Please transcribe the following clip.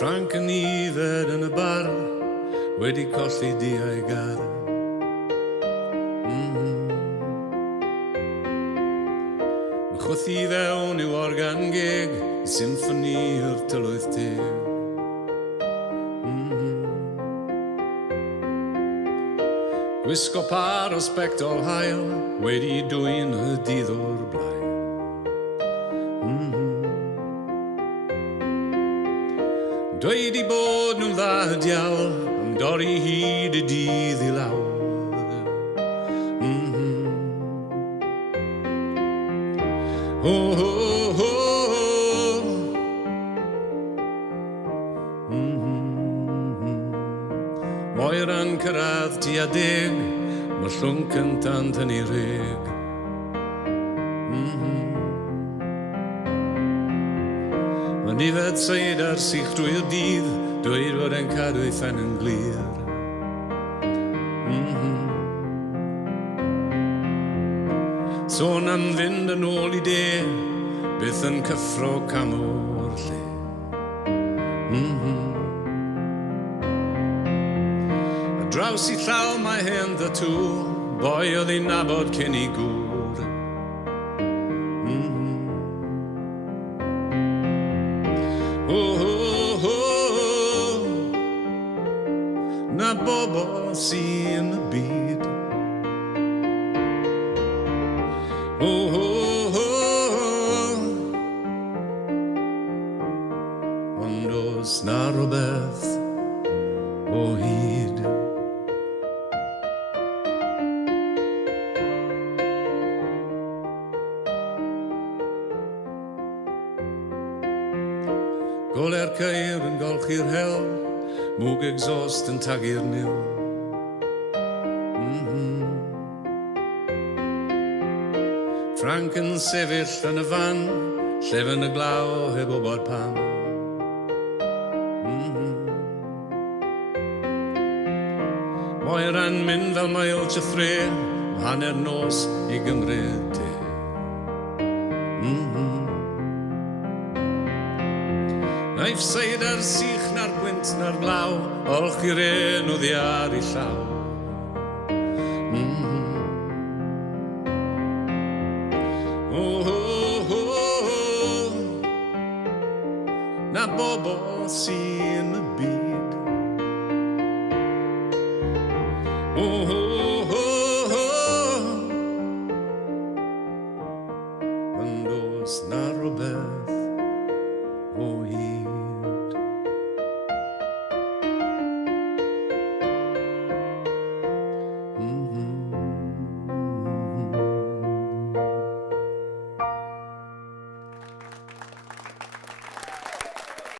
Frank yn ifed yn y bar wedi colli di a'i gar. Mae chwthu fewn i'w organ gig i symffoni o'r tylwyth teg. Gwisgo par o sbectol hael wedi dwyn y dydd o'r blaen. Dweud I bod nhw'n dda diawl am dorri hyd y dydd I lawr. Oh, oh, oh. Moira'n cyrraedd tua deg, mae'r llwnc yn tant yn ei reg. Mae'n ifed seid ar sych drwy'r dydd, dweud fod e'n cadw ei phen yn glir. Sôn am fynd yn ôl I de, byth yn cyffro cam o'r lle. A draws I llaw mae hen ddatw, boi oedd ei nabod cyn I gŵr. Oh, oh, oh, na bobl sy'n y byd. Oh, oh, oh, ond oes na rhywbeth o hyd. Gole'r ceir yn golchi'r hel, mwg exhaust yn tagu'r nil. Frank yn sefyll yn y fan, llefen y glaw heb wybod pam. Moira'n mynd fel mae o tythre, hanner nos I gymryd te. Naif seid ar sych na'r gwynt na'r glaw, olch i'r en o ddiar I llaw. Oh, oh, oh, na bobl sy'n y byd. Oh, oh, oh, oh, ond oes na rhywbeth o hyd.